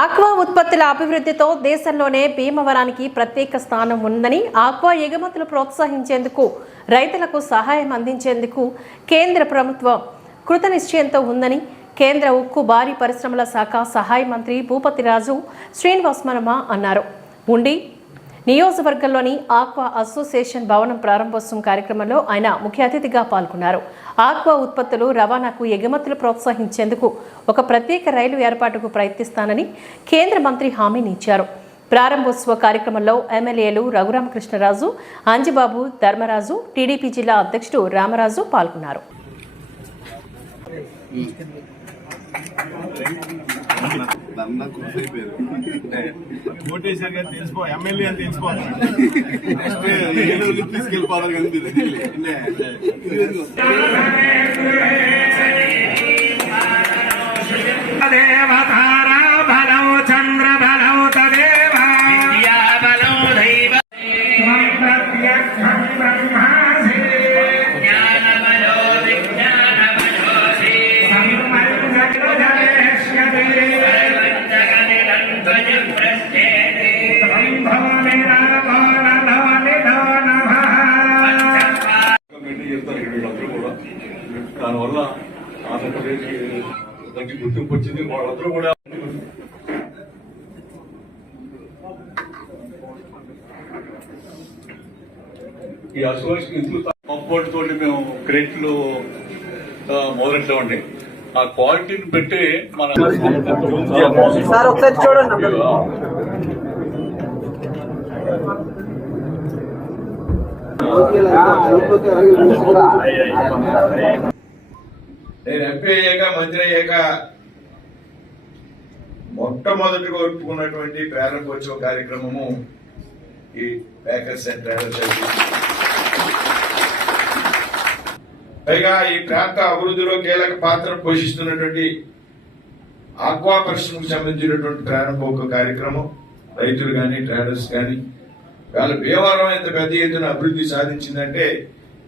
Aqua ఉత్పత్తుల అభివృద్ధితో దేశంలోనే భీమవరానికి ప్రత్యేక స్థానం ఉందని, ఆక్వా ఎగుమతులు ప్రోత్సహించేందుకు, రైతులకు సహాయం అందించేందుకు కేంద్ర ప్రభుత్వం కృతనిశ్చయంతో ఉందని కేంద్ర ఉక్కు భారీ పరిశ్రమల శాఖ సహాయ మంత్రి భూపతిరాజు శ్రీనివాసవర్మ అన్నారు. ఉండి నియోజకవర్గంలోని ఆక్వా అసోసియేషన్ భవనం ప్రారంభోత్సవం కార్యక్రమంలో ఆయన ముఖ్య అతిథిగా పాల్గొన్నారు. ఆక్వా ఉత్పత్తులు రవాణాకు ఎగుమతులు ప్రోత్సహించేందుకు ఒక ప్రత్యేక రైలు ఏర్పాటుకు ప్రయత్నిస్తానని కేంద్ర మంత్రి హామీనిచ్చారు. ప్రారంభోత్సవ కార్యక్రమంలో ఎమ్మెల్యేలు రఘురామకృష్ణరాజు, అంజిబాబు, ధర్మరాజు, టీడీపీ జిల్లా అధ్యక్షుడు రామరాజు పాల్గొన్నారు. దానివల్ల ఆంధ్రప్రదేశ్కి దానికి గుర్తింపు వచ్చింది. వాళ్ళందరూ కూడా ఈ అసోసియేషన్ కంఫర్ట్ తోటి మేము క్రెడిట్లు మొదలెట్టామండి. ఆ క్వాలిటీని పెట్టి మన నేను ఎంపీ అయ్యాక, మంత్రి అయ్యాక మొట్టమొదటిగా ఒప్పుకున్నటువంటి ప్రారంభోత్సవ కార్యక్రమము ఈ ప్యాకర్స్ అండ్ ట్రావెల్స్. పైగా ఈ ప్రాంత అభివృద్ధిలో కీలక పాత్ర పోషిస్తున్నటువంటి ఆక్వా పరిశ్రమకు సంబంధించినటువంటి ప్రారంభోత్సవ కార్యక్రమం. రైతులు కానీ, ట్రావెల్స్ కానీ, వాళ్ళ భీమవరం ఎంత పెద్ద ఎత్తున అభివృద్ధి సాధించిందంటే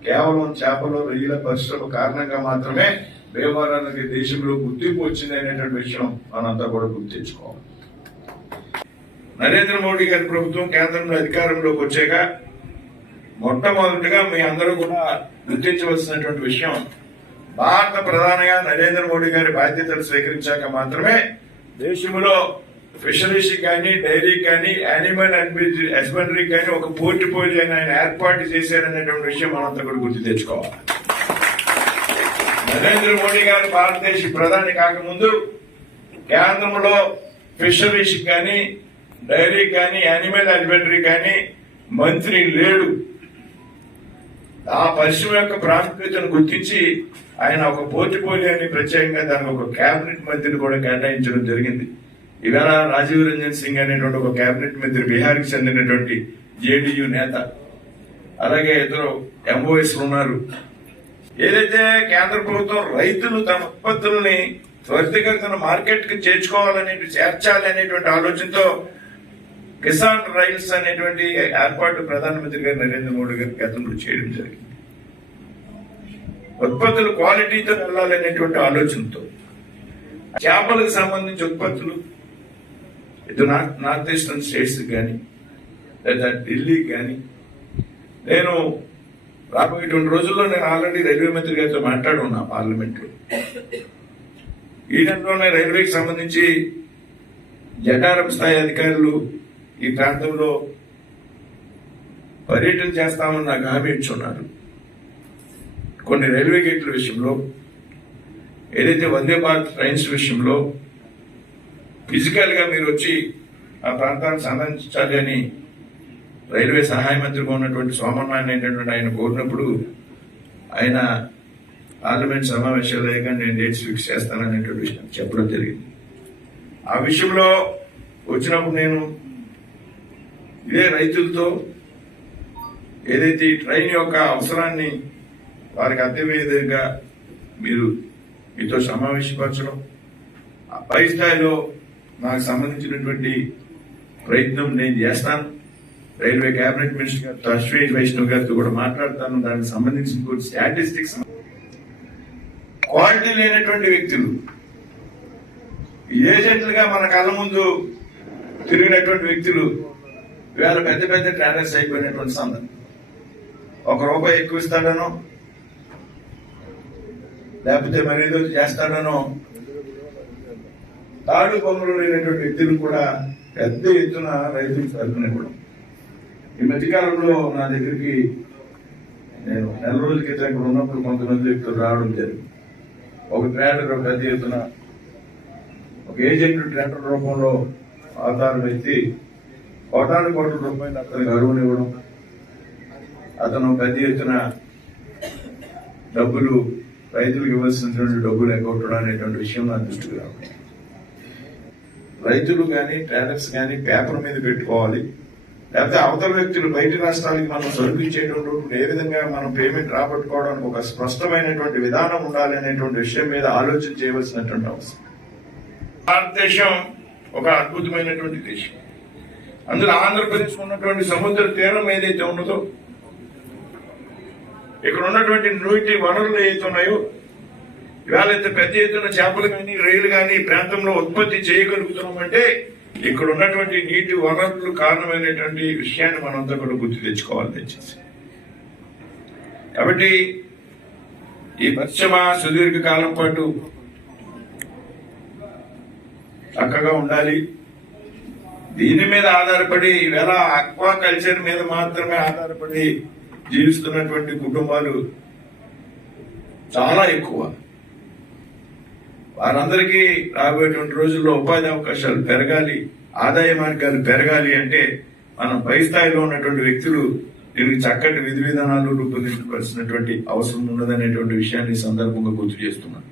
కేవలం చేపలు, రొయ్యల పరిశ్రమ కారణంగా మాత్రమే భీమవరానికి దేశంలో గుర్తింపు వచ్చింది అనేటువంటి విషయం మనంతా కూడా గుర్తించుకోవాలి. నరేంద్ర మోడీ గారి ప్రభుత్వం కేంద్రంలో అధికారంలోకి వచ్చాక మొట్టమొదటిగా మీ అందరూ కూడా గుర్తించవలసినటువంటి విషయం, భారత ప్రధానిగా నరేంద్ర మోడీ గారి బాధ్యతలు స్వీకరించాక మాత్రమే దేశంలో ఫిషరీస్ కానీ, డైరీ కానీ, యానిమల్ హస్బెండరీ కానీ ఒక పోర్ట్ఫోలియో ఆయన ఏర్పాటు చేశారనేటువంటి విషయం మనంతా కూడా గుర్తు తెచ్చుకోవాలి. నరేంద్ర మోడీ గారు భారతదేశ ప్రధాని కాకముందు కేంద్రంలో ఫిషరీస్ కానీ, డైరీ కానీ, యానిమల్ హస్బెండరీ కానీ మంత్రి లేడు. ఆ పరిశ్రమ యొక్క ప్రాముఖ్యతను గుర్తించి ఆయన ఒక పోర్ట్ఫోలియోని ప్రత్యేకంగా దానికి ఒక కేబినెట్ మంత్రిని కూడా కేటాయించడం జరిగింది. ఇవాళ రాజీవ్ రంజన్ సింగ్ అనేటువంటి ఒక కేబినెట్ మంత్రి, బీహార్కి చెందినటువంటి జేడీయూ నేత, అలాగే ఇద్దరు ఎంఓఎస్ ఉన్నారు. ఏదైతే కేంద్ర ప్రభుత్వం రైతులు తమ ఉత్పత్తుల్ని త్వరితగతిన మార్కెట్ కి చేర్చాలి అనేటువంటి ఆలోచనతో కిసాన్ రైల్స్ అనేటువంటి ఏర్పాటు ప్రధానమంత్రి గారు నరేంద్ర మోడీ గారి గతంలో చేయడం జరిగింది. ఉత్పత్తులు క్వాలిటీతో వెళ్ళాలనేటువంటి ఆలోచనతో చేపలకు సంబంధించి ఉత్పత్తులు ఇటు నార్త్ ఈస్టర్న్ స్టేట్స్ కానీ, లేదా ఢిల్లీ కానీ, నేను రాబోయేటువంటి రోజుల్లో నేను ఆల్రెడీ రైల్వే మంత్రి గారితో మాట్లాడున్నా పార్లమెంట్ లో. ఈ నెలలోనే రైల్వేకి సంబంధించి జటారం స్థాయి అధికారులు ఈ ప్రాంతంలో పర్యటన చేస్తామని నాకు హామీ ఇచ్చున్నారు. కొన్ని రైల్వే గేట్ల విషయంలో, ఏదైతే వందే భారత్ ట్రైన్స్ విషయంలో ఫిజికల్ గా మీరు వచ్చి ఆ ప్రాంతాన్ని సందర్శించాలి అని రైల్వే సహాయ మంత్రిగా ఉన్నటువంటి సోమనారాయణ అనేటువంటి ఆయన కోరినప్పుడు ఆయన పార్లమెంట్ సమావేశాలు అయ్యాక నేను డేట్స్ ఫిక్స్ చేస్తాననేటువంటి విషయం చెప్పడం జరిగింది. ఆ విషయంలో వచ్చినప్పుడు నేను ఇదే రైతులతో ఏదైతే ఈ ట్రైన్ యొక్క అవసరాన్ని వారికి అర్థమయ్యే విధంగా మీతో సమావేశపరచడం, పై స్థాయిలో నాకు సంబంధించినటువంటి ప్రయత్నం నేను చేస్తాను. రైల్వే కేబినెట్ మినిస్టర్ గారితో, అశ్విని వైష్ణవ్ గారితో కూడా మాట్లాడతాను. దానికి సంబంధించిన కొన్ని స్టాటిస్టిక్స్. క్వాలిటీ లేనటువంటి వ్యక్తులు ఏజెంట్లుగా మన కళ్ళ ముందు తిరిగినటువంటి వ్యక్తులు ఇవాళ పెద్ద పెద్ద ట్రేడర్స్ అయిపోయినటువంటి సందర్భం. ₹1 ఎక్కువ ఇస్తాడనో లేకపోతే మరేదో చేస్తాడనో తాడు పొంగలు లేనటువంటి వ్యక్తులు కూడా పెద్ద ఎత్తున రైతులకు సరుకునివ్వడం. ఈ మధ్యకాలంలో నా దగ్గరికి నేను నెల రోజుల క్రితం ఇక్కడ ఉన్నప్పుడు కొంతమంది వ్యక్తులు రావడం జరిగింది. ఒక ట్రేడర్ పెద్ద ఎత్తున ఒక ఏజెంట్ ట్రేడర్ రూపంలో ఆధారం ఎత్తి ₹1,00,00,000 అతనికి అరువునివ్వడం, అతను పెద్ద ఎత్తున డబ్బులు రైతులకు ఇవ్వాల్సినటువంటి డబ్బులు ఎగ్గొట్టడం అనేటువంటి విషయం నా దృష్టికి రావాలి. రైతులు కానీ ట్రేడర్స్ కానీ పేపర్ మీద పెట్టుకోవాలి. లేకపోతే అవతల వ్యక్తులు బయట రాష్ట్రాలకి మనం సరుకు ఇచ్చేటప్పుడు ఏ విధంగా మనం పేమెంట్ రాబట్టుకోవడానికి ఒక స్పష్టమైనటువంటి విధానం ఉండాలి అనేటువంటి విషయం మీద ఆలోచన చేయవలసినటువంటి అవసరం. భారతదేశం ఒక అద్భుతమైనటువంటి దేశం. అందులో ఆంధ్రప్రదేశ్ ఉన్నటువంటి సముద్ర తీరం ఏదైతే ఉన్నదో, ఇక్కడ ఉన్నటువంటి నీటి వనరులు ఏదైతే ఉన్నాయో, ఇవాళ పెద్ద ఎత్తున చేపలు కానీ రొయ్యలు కానీ ఈ ప్రాంతంలో ఉత్పత్తి చేయగలుగుతున్నామంటే ఇక్కడ ఉన్నటువంటి నీటి వనరులు కారణమైనటువంటి విషయాన్ని మనంతా కూడా గుర్తు తెచ్చుకోవాలి దయచేసి. కాబట్టి ఈ పరిశ్రమ సుదీర్ఘ కాలం పాటు చక్కగా ఉండాలి. దీని మీద ఆధారపడి ఈవేళ ఆక్వా కల్చర్ మీద మాత్రమే ఆధారపడి జీవిస్తున్నటువంటి కుటుంబాలు చాలా ఎక్కువ. వారందరికీ రాబోయేటువంటి రోజుల్లో ఉపాధి అవకాశాలు పెరగాలి, ఆదాయ మార్గాలు పెరగాలి అంటే మనం పై స్థాయిలో ఉన్నటువంటి వ్యక్తులు దీనికి చక్కటి విధి విధానాలు రూపొందించవలసినటువంటి అవసరం ఉన్నదనేటువంటి విషయాన్ని సందర్భంగా గుర్తు చేస్తున్నాను.